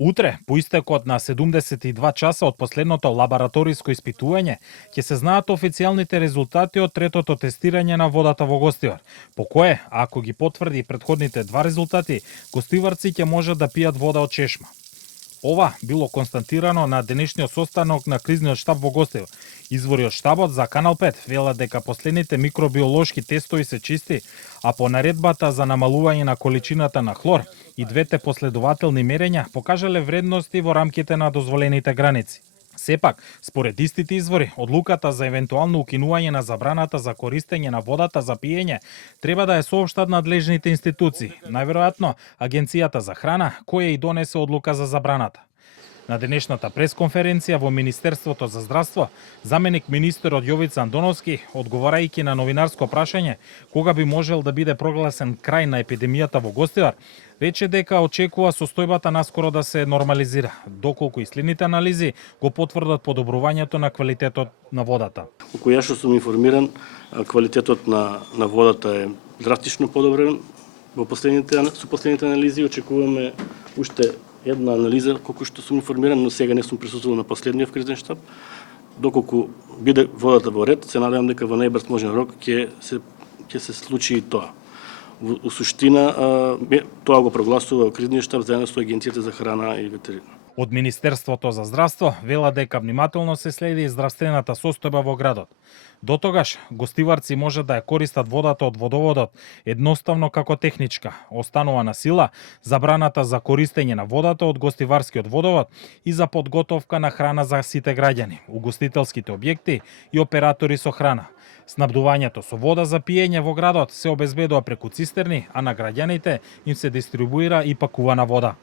Утре, по истекот на 72 часа од последното лабораториско испитување, ќе се знаат официјалните резултати од третото тестирање на водата во Гостивар, по кое, ако ги потврди претходните два резултати, гостиварци ќе можат да пијат вода од чешма. Ова било констатирано на денешниот состанок на кризниот штаб во Гостивар. Извори од штабот за Канал 5 велат дека последните микробиолошки тестови се чисти, а по наредбата за намалување на количината на хлор и двете последователни мерења покажале вредности во рамките на дозволените граници. Сепак, според истите извори, одлуката за евентуално укинување на забраната за користење на водата за пиење треба да ја соопштат надлежните институции, најверојатно Агенцијата за храна, која и донесе одлука за забраната. На денешната пресконференција во Министерството за здравство, заменик министерот Јовица Андоновски, одговарајќи на новинарско прашање кога би можел да биде прогласен крај на епидемијата во Гостивар, рече дека очекува состојбата наскоро да се нормализира, доколку и следните анализи го потврдат подобрувањето на квалитетот на водата. Колку ја што сум информиран, квалитетот на водата е драстично подобрен во последните анализи. Очекуваме уште една анализа, колку што сум информиран, но сега не сум присуствувал на последниот кризен штаб. Доколку биде водата во ред, се надевам дека во најбрз можен рок ќе се случи и тоа. У суштина, тоа го прогласува кризниот штаб заедно со Агенцијата за храна и ветерина. Од Министерството за здравство вела дека внимателно се следи здравствената состојба во градот. До тогаш, гостиварци можат да ја користат водата од водоводот едноставно како техничка. Останува на сила забраната за користење на водата од гостиварскиот водовод и за подготовка на храна за сите граѓани, угостителските објекти и оператори со храна. Снабдувањето со вода за пиење во градот се обезбедува преку цистерни, а на граѓаните им се дистрибуира и пакувана вода.